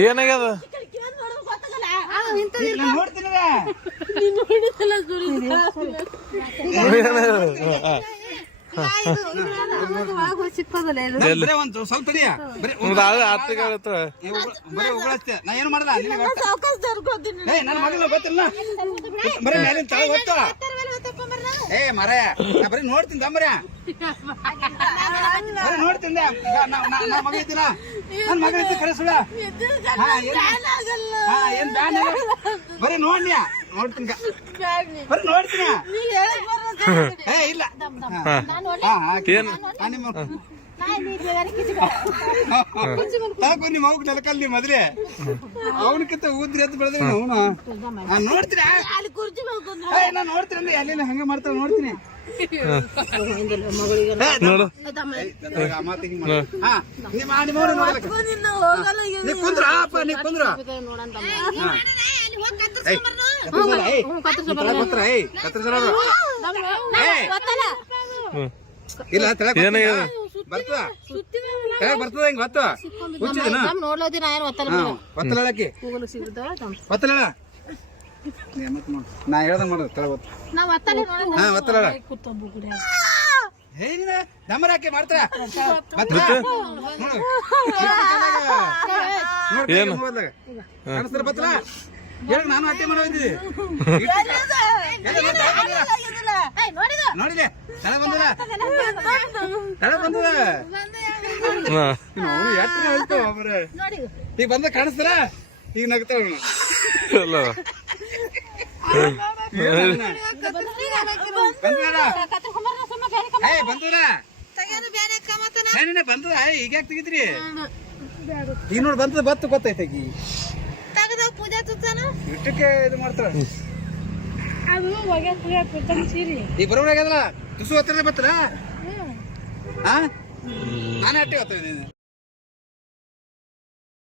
ಏನಾಗ್ಯದ ಸ್ವಲ್ಪ ನಾ ಏನು ಮಾಡಲ್ಲ ನನ್ನ ಮಗನ ಗೊತ್ತಿಲ್ಲ ಬರೀ ಮೇಲಿನ ತಳ ಗೊತ್ತು ಏ ಮರ ನಾ ಬರೀ ನೋಡ್ತೀನಿ ತಮ್ಮರ ಬರೀ ನೋಡ್ತೀನಿ ನಾ ಮಗ ಇದ್ದೀನ ನನ್ನ ಮಗ ಇದ್ದು ಕರೆ ಸುಳ ಏನ್ ಬ್ಯಾನ್ ಬರೀ ನೋಡ್ನಿ ನೋಡ್ತೀನಿ ಬರೀ ನೋಡ್ತೀನಿ ಏ ಇಲ್ಲ ನಿಮ್ಮ ಮಗ ನೆಲಕಲ್ಲಿ ಮದ್ರಿ ಅವನಕ್ಕಿಂತ ಊದ್ರಿ ಅಂತ ಬೆಳೆದ್ರೆ ಅವನು ನೋಡ್ತೀನಿ ನಾ ನೋಡ್ತೀನಿ ಅಂದ್ರೆ ಅಲ್ಲೇನ ಹಂಗ ಮಾಡ್ತಾವ ನೋಡ್ತೀನಿ ಕುಂದ್ರ ನೀ ಕುಂದ್ರ ಇಲ್ಲ ಬರ್ತದ ಬರ್ತದ ಹಿಂಗ ಗೊತ್ತ ಒತ್ತಲಕ್ಕೆ ಒತ್ತಲ ನಾ ಹೇಳ್ದಂಗ ಮಾಡೋದು ತಳ ಒತ್ತಲ ನಮ್ಮರಾಕೆ ಮಾಡ್ತಾರ ಕಾಣಿಸ್ತಾರ ಬತ್ತಲ ಹೇಳ ನಾನು ಅಟ್ಟೆ ಮಾಡೋದಿದ್ದಿ ನೋಡಿದೆ ತಳ ಬಂದದ ತಳ ಬಂದದ ಈಗ ಬಂದ ಕಾಣಿಸ್ತಾರ ಈಗ ನಗ್ತಾರ ಬಂದದ ಈಗ ಯಾಕೆ ತೆಗಿದ್ರಿ ಈಗ ನೋಡಿ ಬಂದದ ಬತ್ತು ಗೊತ್ತೈತೆ ಈಗ ಇಟ್ಟಕ್ಕೆ ಇದು ಮಾಡ್ತಾರ ಈಗ ಬರೋಣ ಆಗ್ಯದಲ್ಲ ತುಸು ಹತ್ತಿರ ಬತ್ತಲ್ಲ ಹಾ ನಾನೇ ಅಟ್ಟೆ ಗೊತ್ತಿದ್ದೀನಿ